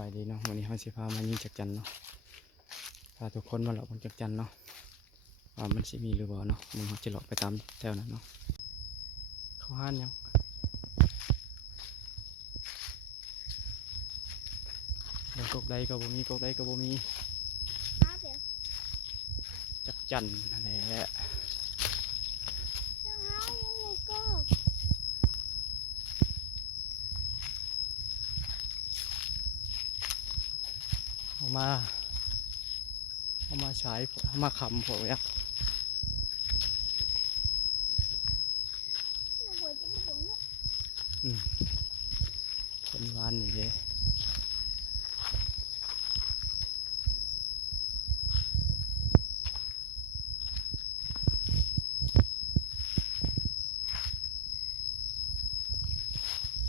บายดีเนาะวันนี้เขาสิพามายิงจักจันเนาะพาทุกคนมาหลอกจักจันเนาะว่ามันสิมีหรือเปล่าเนาะมึงเขาจะหลอกไปตามแถวนั้นเนาะเขาห้านยังกกใดก็บ่มีกกใดก็บ่มีจักจันนั่นแหละเอามาใช้เอามาขำพวกเนี้ยเป็นวานนี่เลย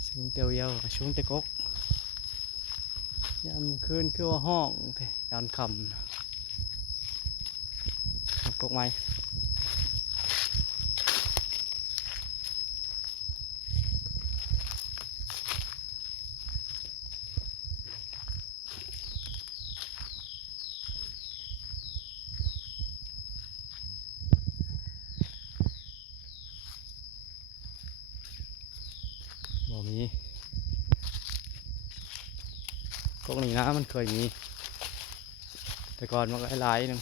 ช่วงเตียวเยากับช่วงเตะกกยามคืนคือว่าห้องตอนค่ำกกไม้บ่มีกกนี่นะมันเคยมีแต่ก่อนมันก็หลายหนึ่ง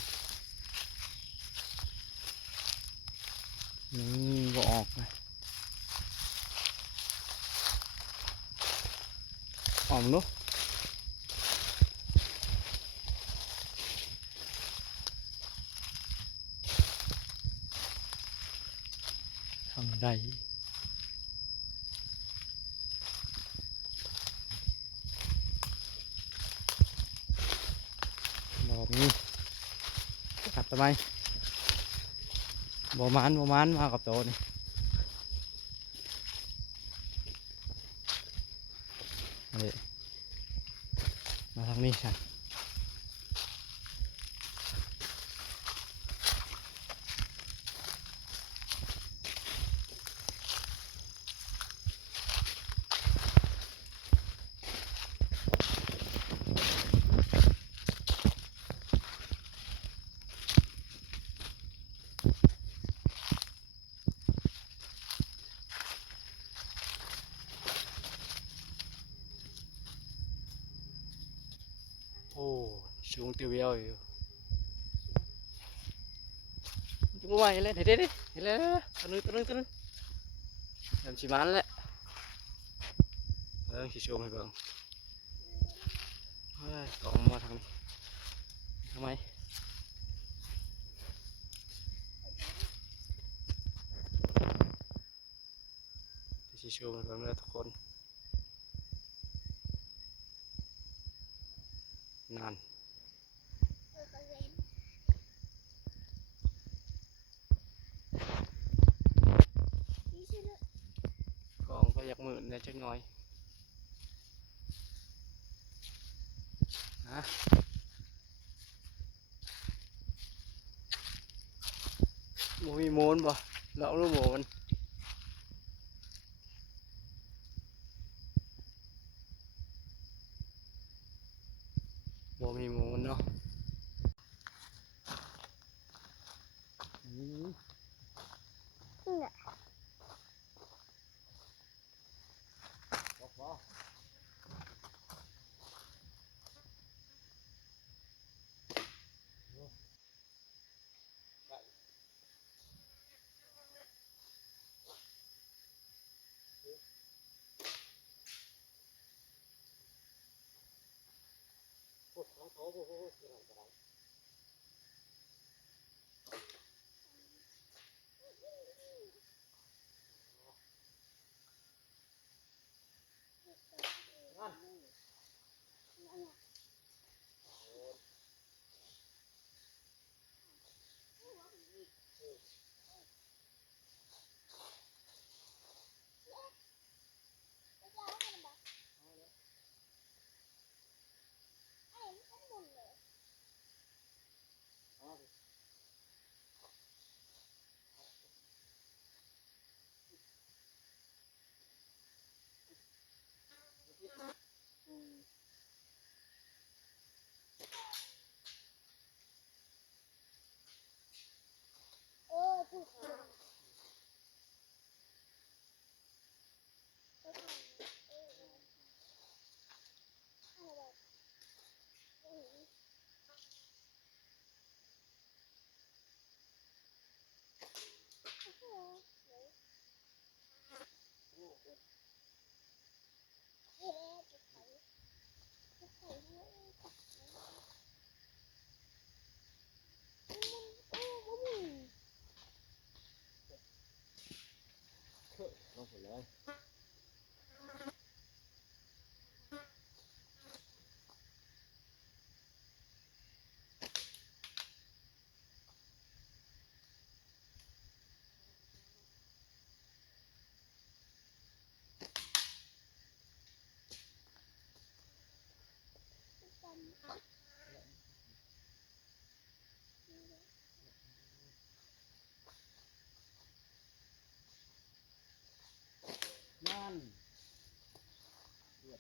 นี่บ่ออกเลยออกนุ๊กทำได้บอกนี่ขัดทำไมบ่มันมากับโตนี่นี่มาทางนี้ฉันโอ้สูงเตียวเยาอยู่จุงไว้เลยเด็ดเห็นแล้วตัวนึงทำชิมันแหละชิโชว์ให้เบิ่งกล่องมาทางนี้ทำไมชิโชว์ให้เบิ่งเลยทุกคนนานกล่องก็อยากหมื่นเนี่ยจักหน่อยนะบ่มีโมนบ่เราลูกโมนบ่มีโมนเนาะ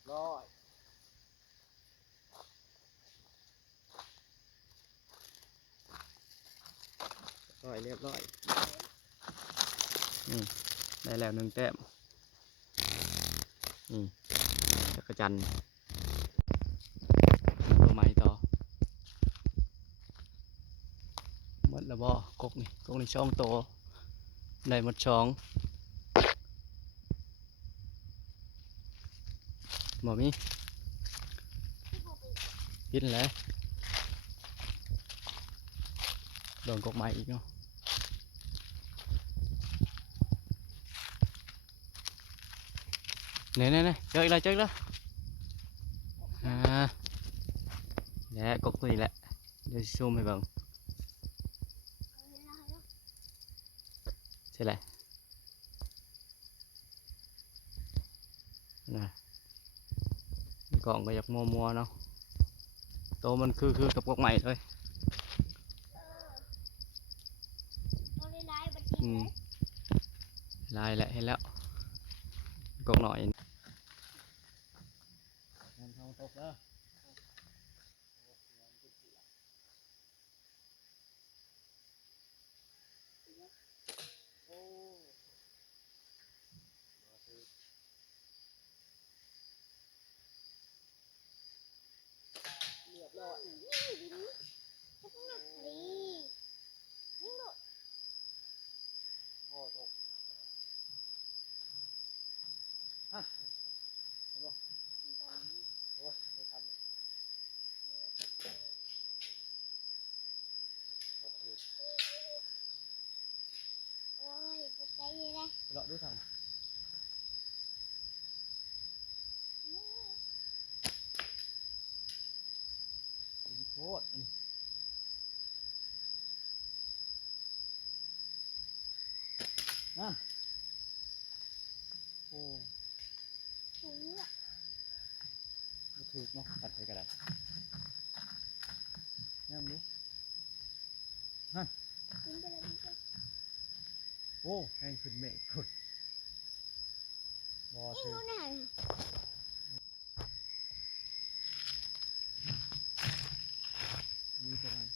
บร้อยเรียบร้อยนี่ได้แล้ว1 แต้มนี่จักรจันทร์ตัวใหม่ต่อหมดแล้วบ่กกนี่ช่องโตได้หมดช่องบ่มีพิษแล้วโดนกกใหม่อีกเนาะเนี่ยเจออีกแล้วและกกตัวนี้แหละเดี๋ยวซูมให้เบิ่งใช่แหละนะกล่องก็อยากมัวเนาะโตมันคือกับกกใหม่เลยลายแหละเห็นแล้วกกหน่อยมันทองตกแล้วเรียบร้อยโอ้ตกฮะเห็นบ่โอ้ยไม่ทันแล้วเลาะดูทางโคตรนั่นโอ้ไม่ถูกเนาะตัดไปกระดาษนี่มันดูนั่นโอ้แห้งขึ้นเมฆพุ่นบ่ถือมีประมาณ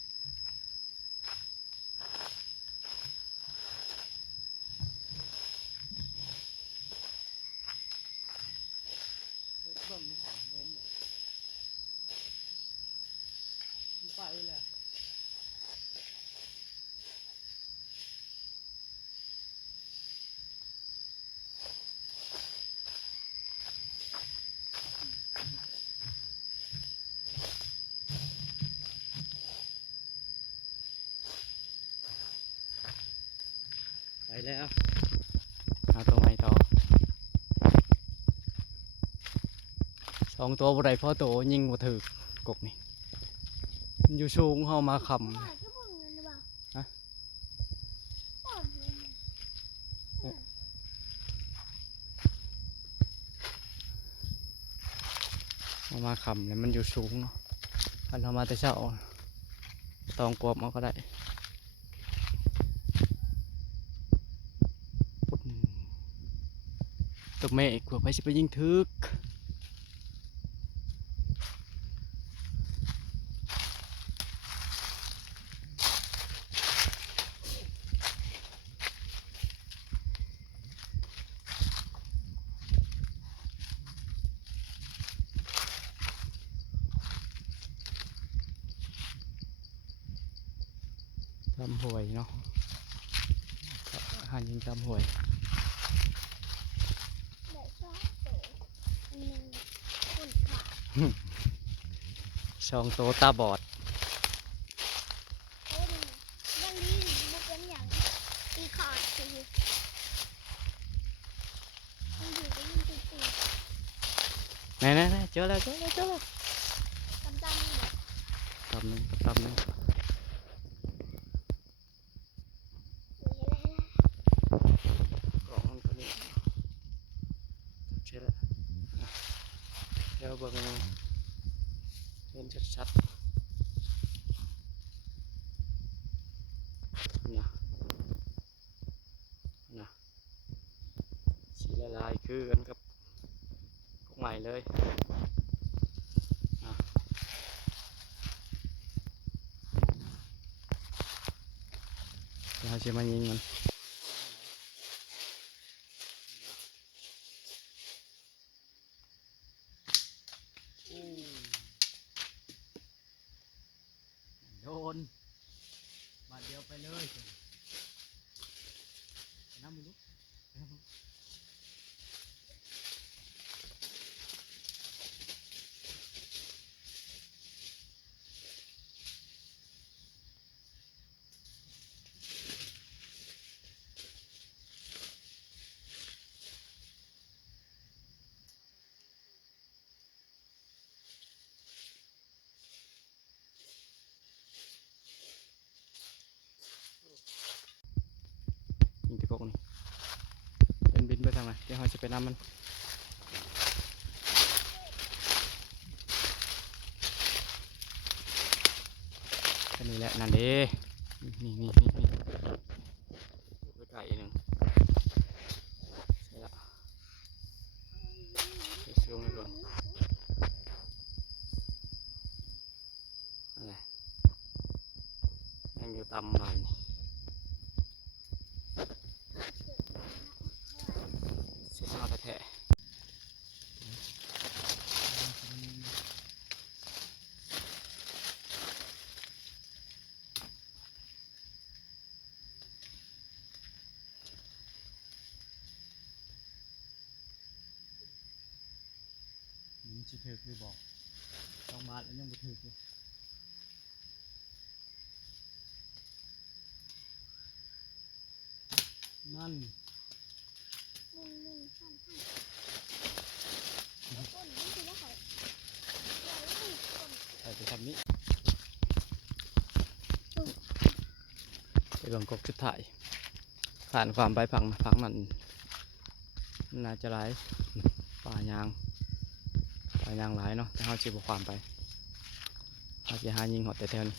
เบิ่งดูของเบิ่งไปเลย ไปแล้วเอาตัวใหม่ต่อ2 ตัวบ่ได้พอโตยิงบ่ถึกกกนี่มันอยู่สูงเฮามาคำฮะเฮามาคำแล้วมันอยู่สูงเนาะคันเฮามาแต่เช้าตองกวบเอาก็ได้ตกเมฆกว่าไปสิไปยิงถึกจำห่วยเนาะอาหารยิงจำห่วย2 โตตาบอดไหนเจอแล้วตำหนึ่งกล่องมันตัวนี้เจอแล้วเดี๋ยวเบิ่งเห็นชัดๆนะสีละลายคือกันกับกกไม้ ใหม่เลยอ่ะเดี๋ยวเราจะมายิงมันโดนบาดเดียวไปเลยน้ำมือลุกยิงตะกกนี่เป็นบินไปทางไหนเดี๋ยวเราจะไปน้ำมันแค่นี้แหละนั่นเด้นี่ไปไกลหนึ่งใช่ละเดี๋ยวซูมให้ก่อนอะไรยังอยู่ต่ำบานเสียเอาแท้มันจะถึกหรือบอกต้องมาแล้วยังบ่ถึกเลยนั่นใส่ไปทำนี้ไปเบิ่งกบชุดถ่ายผ่านความไปพังมันน่าจะหลายป่ายางหลายเนาะแต่เขาชิบความไปเขาจะหายิงหอดแต่แถวนี้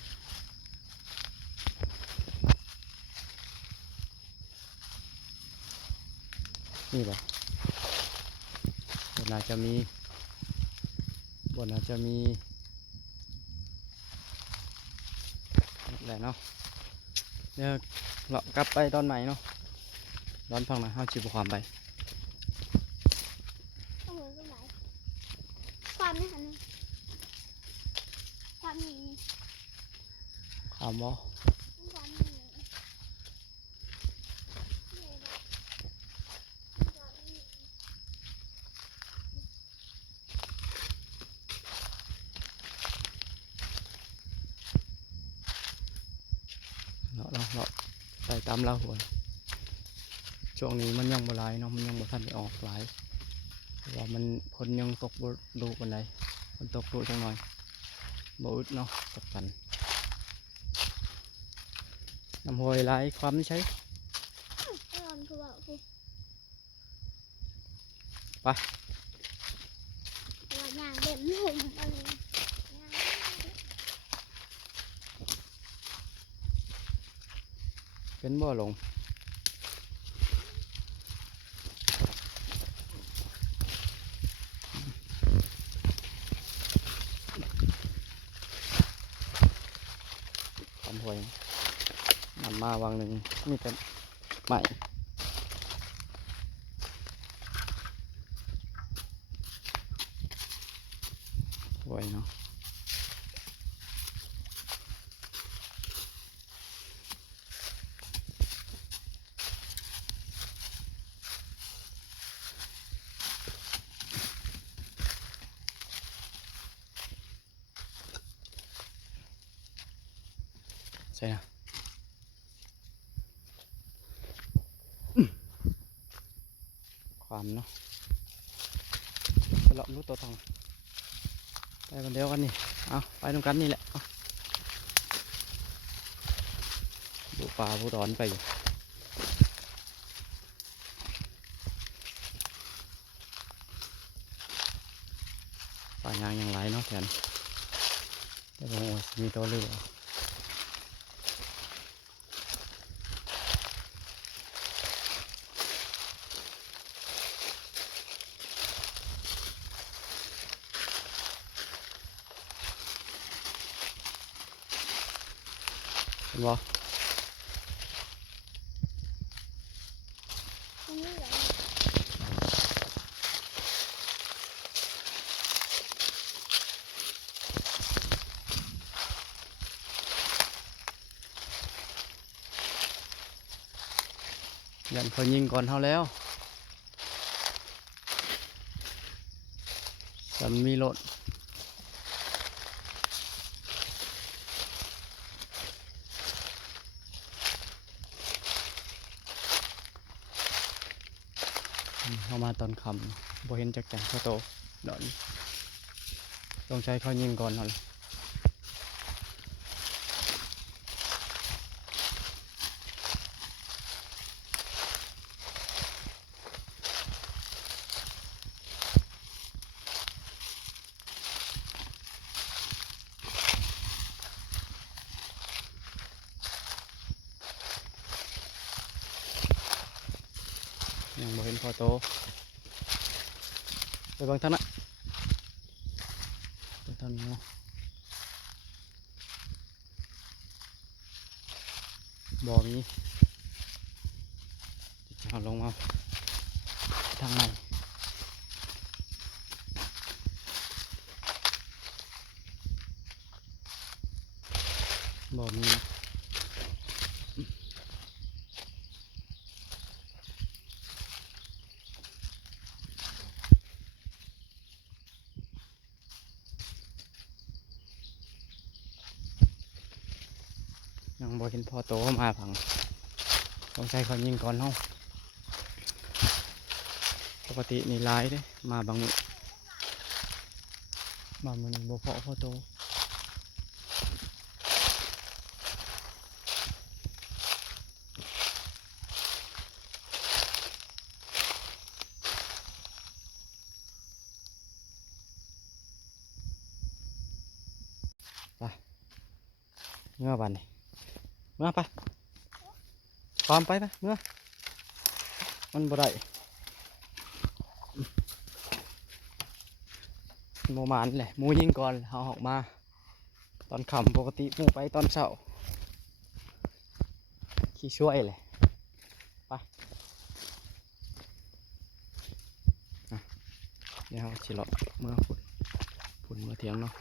นี่บ่บนอาจจะมีแหละเนาะเดี๋ยวเรากลับไปตอนใหม่เนาะตอนพังนะเขาชิบความไปความนี่ค่ะนี่ความนี้ ความบ่ ความนี้เราไปตามเราหัวช่วงนี้มันยังบ่หลายเนาะมันยังบ่ทันได้ออกหลายเพราะว่ามันฝนยังตกบ่ดูปานใดมันตกดูจังหน่อยบ่อึดเนาะกับกันน้ำห้วยหลายความไม่ใช่ ร้อนคือว่าคือ ไป ว่าย่างเด่นเลยอะไร เป็นบ่อลงทำหวยนำมาวางหนึ่งมีแต่ใหม่หวยเนาะใช่นะความเนาะไปเลาะรู้ตัวทองไปคนเดียวกันนี่เอาไปตรงกันนี่แหละเอาดูปลาผู้ร้อนไปอยู่ปลายางยังไหลเนาะแทนแต่โอ้ยมีตัวเรือ เห็นบ่ อันนี้เหรอ ยันเขายิงก่อนเฮาแล้วสันมีรถเข้ามาตอนค่ำบ่เห็นจักจังเขาโตดอกนี้ต้องใช้เขายิงก่อนเฮาเลยยังบ่เห็นพอโตไปเบางทางนั้นไปทางนี้เนาะบ่มีจะเอาลงมาทางไหนบ่มีนะยังบ่เห็นพอโตเข้ามาผังต้องใช้เขายิงก่อนเฮาปกตินี่หลายเด้มาบางมื้อมามื้อนี้บ่พอโตเมื่อวันนี้เมื่อไปพร้อมไปเมื่อมันบ่ได้หมูหมานแหละหมูยิงก่อนเอาออกมาตอนค่ำปกติหมูไปตอนเช้าขี้ช่วยเลยไปเดี๋ยวเราสิเลาะเมื่อฝุ่นเมื่อเที่ยงเนาะ